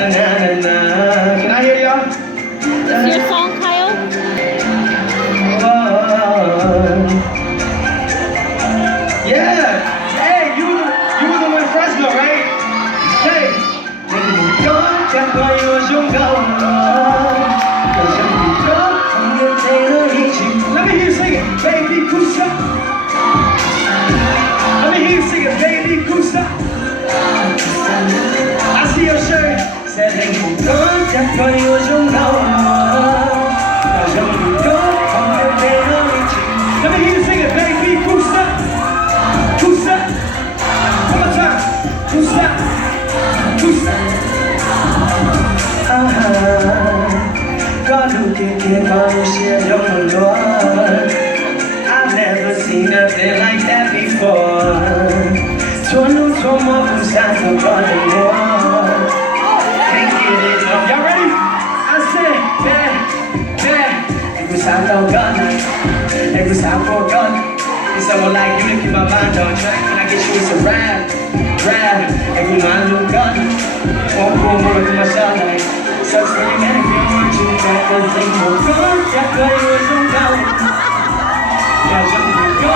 Can I hear y'all? It's your song, Kyle? Yeah. Hey, you was in Fresno, right? Hey. Let me hear you sing it, baby Kusa. Let me hear you sing it, baby Kusa. I see your shirt. Said they can go, just go you Let me hear you sing it, baby Kusa. Kusa. One more time. Kusa. Kusa. I've never seen nothing like that before. Can't get it off. Y'all ready? I said, it was out of gun. It was out for gun. It's someone like you to keep my mind on track. When I get you, it's a rap. It was my new gun. Won't pull more to my shot like. Sucks for you, man, if you don't want you back. Cause they will go. That's why you was on go. Yeah, you can go.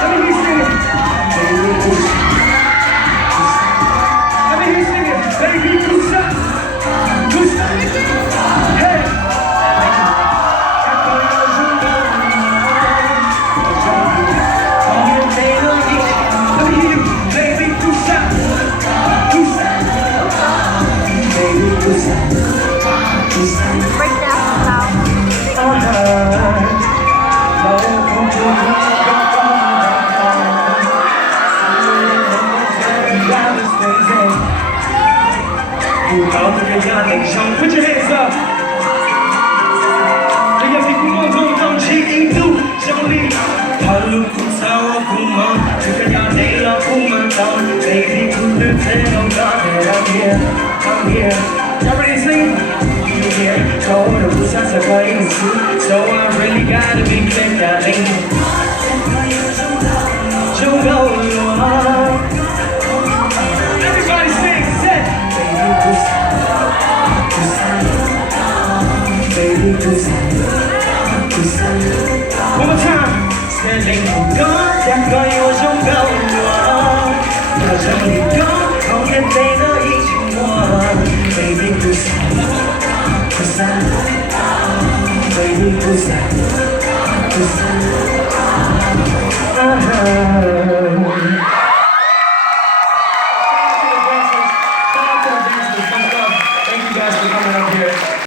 Let me hear you sing it. Baby Kusa. Let me hear you sing it. Baby Kusa. Kusa. Hey. Let me hear you. Baby Kusa. Kusa. Baby Kusa. Kusa. Break down loud. Put your hands up. Les gars, c'est comment t'entends G-E-2, Jolie. Parle comme ça, comment tu peux garder là pour maintenant. Baby, tout le temps, God, I'm here. Y'all ready to sing? You here, cold, the boots, that's a crazy suit. So I really gotta be clear, darling. Everybody sing, set. Baby, Kusa. Baby Kusa. Kusa. One more time. Standing gone, that girl you was your girl. Cause I'm only gone, on the day to each one. Baby Kusa. Kusa. Baby Kusa. Kusa. Thank you guys for coming up here.